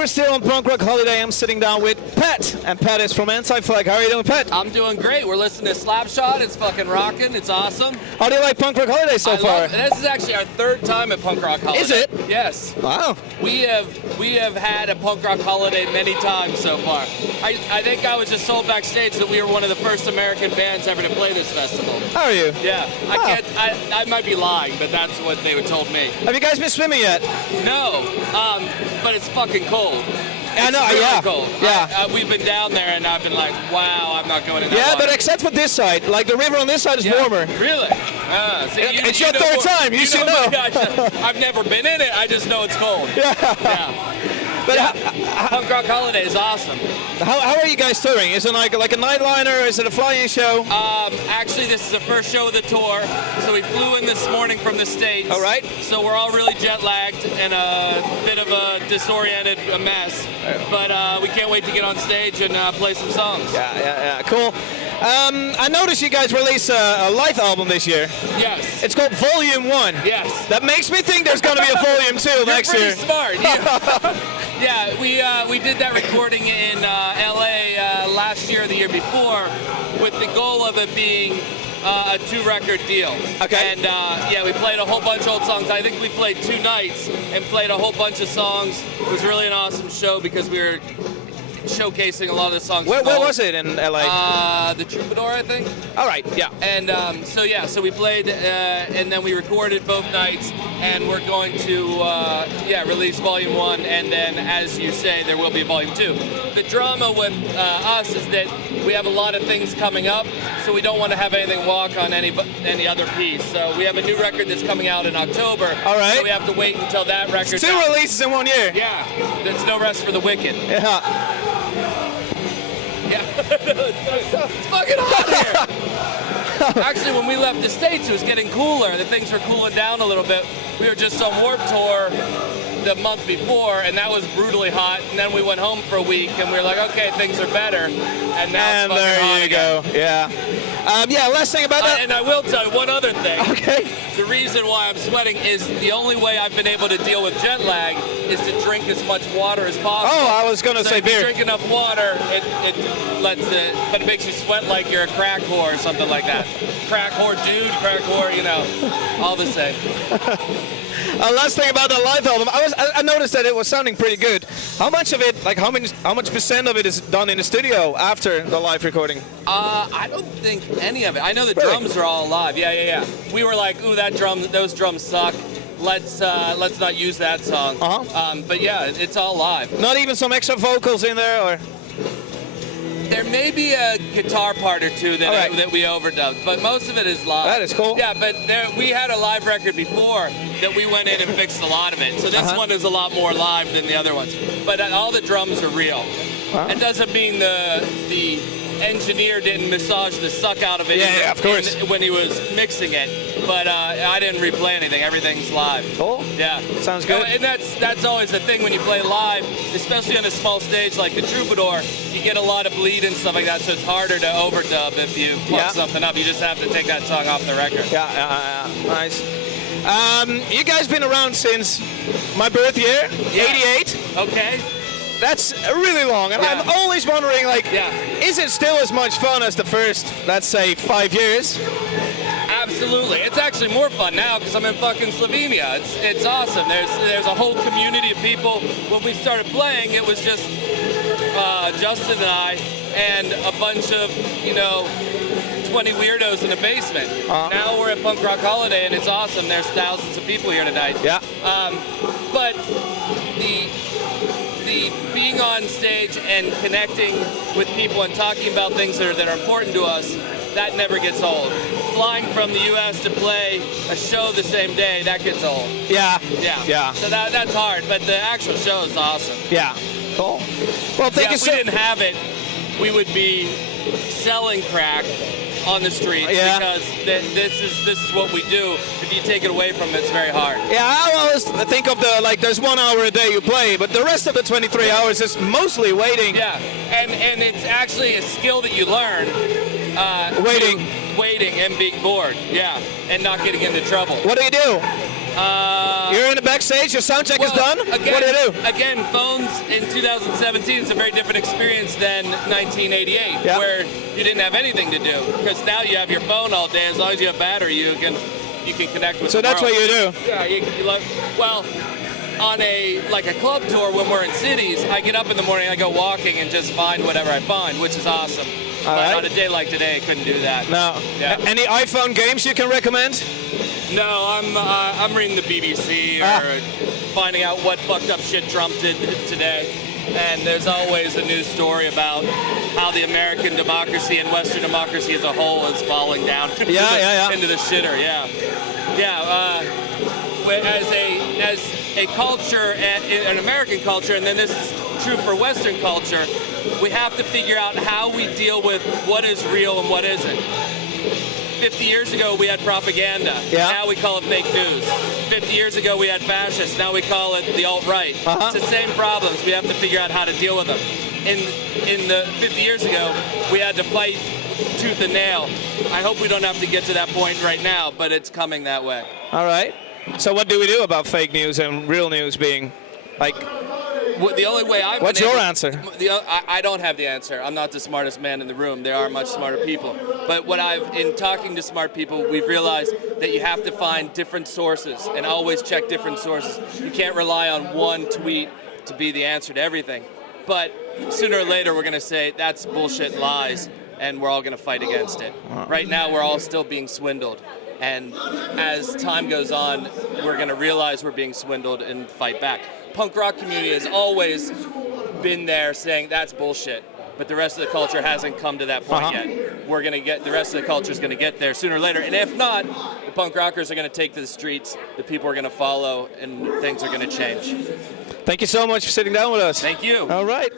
we're still on Punk Rock Holiday. I'm sitting down with Pat, and Pat is from Anti-Flag. How are you doing, Pat? I'm doing great. We're listening to Slapshot. It's fucking rocking. It's awesome. How do you like Punk Rock Holiday so far? This is actually our third time at Punk Rock Holiday. Is it? Yes. Wow. We have had a Punk Rock Holiday many times so far. I think I was just told backstage that we were one of the first American bands ever to play this festival. How are you? Yeah. I might be lying, but that's what they were told me. Have you guys been swimming yet? No. But it's fucking cold. I know, really yeah. Cold. Yeah. We've been down there and I've been like, wow, I'm not going in that Yeah, water. but except for this side, like the river on this side is warmer. Really? It's your third time. You should know. I've never been in it. I just know it's cold. Yeah. But Punk Rock Holiday is awesome. How are you guys touring? Is it like a nightliner? Is it a fly-in show? Actually, this is the first show of the tour. So we flew in this morning from the States. All right. So we're all really jet-lagged and a bit of a disoriented mess. But we can't wait to get on stage and play some songs. Yeah. Cool. I noticed you guys released a live album this year. Yes. It's called Volume 1. Yes. That makes me think there's going to be a Volume 2 next year. You're pretty smart. Yeah, we did that recording in LA last year or the year before with the goal of it being a 2-record deal. Okay. And we played a whole bunch of old songs. I think we played 2 nights and played a whole bunch of songs. It was really an awesome show because we were showcasing a lot of the songs. Where was it in LA? The Troubadour, I think. All right, yeah. And so we played, and then we recorded both nights, and we're going to release Volume 1, and then, as you say, there will be Volume 2. The drama with us is that we have a lot of things coming up, so we don't want to have anything walk on any other piece. So we have a new record that's coming out in October. All right. So we have to wait until that record. 2 releases in 1 year. Yeah. There's no rest for the wicked. Yeah. Yeah. It's fucking hot here. Actually, when we left the States, it was getting cooler. The things were cooling down a little bit. We were just on Warped Tour the month before, and that was brutally hot. And then we went home for a week, and we were like, okay, things are better. And now it's fucking hot again. There you go. Yeah. Last thing about that. And I will tell you one other thing. Okay. The reason why I'm sweating is the only way I've been able to deal with jet lag is to drink as much water as possible. Oh, I was going to say if beer. you drink enough water, but it makes you sweat like you're a crack whore or something like that. Crack whore dude, crack whore, all the same. Last thing about the live album, I noticed that it was sounding pretty good. How much of it, like how much percent of it is done in the studio after the live recording? I don't think any of it. I know the drums are all live. Yeah. We were like, ooh, those drums suck. Let's not use that song. But yeah, it's all live. Not even some extra vocals in there, or? There may be a guitar part or two that we overdubbed, but most of it is live. That is cool. Yeah, but we had a live record before that we went in and fixed a lot of it. So this one is a lot more live than the other ones. But all the drums are real. It doesn't mean the engineer didn't massage the suck out of it of course. when he was mixing it. But I didn't replay anything. Everything's live. Cool. Yeah. Sounds good. And that's always the thing when you play live, especially on a small stage like the Troubadour. You get a lot of bleed and stuff like that, so it's harder to overdub if you fuck something up. You just have to take that song off the record. Yeah. Nice. You guys been around since my birth year, 88. Okay. That's really long, and I'm always wondering, is it still as much fun as the first, let's say, 5 years? Absolutely. It's actually more fun now because I'm in fucking Slovenia. It's awesome. There's a whole community of people. When we started playing, it was just Justin and I and a bunch of, 20 weirdos in a basement. Now we're at Punk Rock Holiday, and it's awesome. There's thousands of people here tonight. Yeah. But the being on stage and connecting with people and talking about things that are important to us, that never gets old. Flying from the U.S. to play a show the same day, that gets old. Yeah. So that's hard, but the actual show is awesome. Yeah. Cool. Well, thank you so much. If we didn't have it, we would be selling crack on the streets because this is what we do. If you take it away from it, it's very hard. Yeah, I always think of there's 1 hour a day you play, but the rest of the 23 hours is mostly waiting. Yeah, and it's actually a skill that you learn. Waiting and being bored. Yeah, and not getting into trouble. What do? You're in a backstage? Your sound check is Well, done? Again, What do you do? Again, phones in 2017 is a very different experience than 1988, Yeah. where you didn't have anything to do. Because now you have your phone all day. As long as you have battery, you can connect with So the that's world. what you do? Yeah, well, on a club tour when we're in cities, I get up in the morning, I go walking and just find whatever I find, which is awesome. All But right. on a day like today, I couldn't do that. No. Yeah. Any iPhone games you can recommend? No, I'm reading the BBC or finding out what fucked up shit Trump did today. And there's always a news story about how the American democracy and Western democracy as a whole is falling down into the shitter. As a culture, an American culture, and then this is true for Western culture, we have to figure out how we deal with what is real and what isn't. 50 years ago, we had propaganda. Yeah. Now we call it fake news. 50 years ago, we had fascists. Now we call it the alt-right. It's the same problems. We have to figure out how to deal with them. In the 50 years ago, we had to fight tooth and nail. I hope we don't have to get to that point right now, but it's coming that way. All right. So what do we do about fake news and real news being, like... The only way I've What's your answer? I don't have the answer. I'm not the smartest man in the room. There are much smarter people. But in talking to smart people, we've realized that you have to find different sources and always check different sources. You can't rely on one tweet to be the answer to everything. But sooner or later, we're going to say that's bullshit and lies, and we're all going to fight against it. Right now, we're all still being swindled. And as time goes on, we're going to realize we're being swindled and fight back. Punk rock community has always been there saying that's bullshit, but the rest of the culture hasn't come to that point yet. The rest of the culture is going to get there sooner or later, and if not, the punk rockers are going to take to the streets, the people are going to follow, and things are going to change. Thank you so much for sitting down with us. Thank you. All right.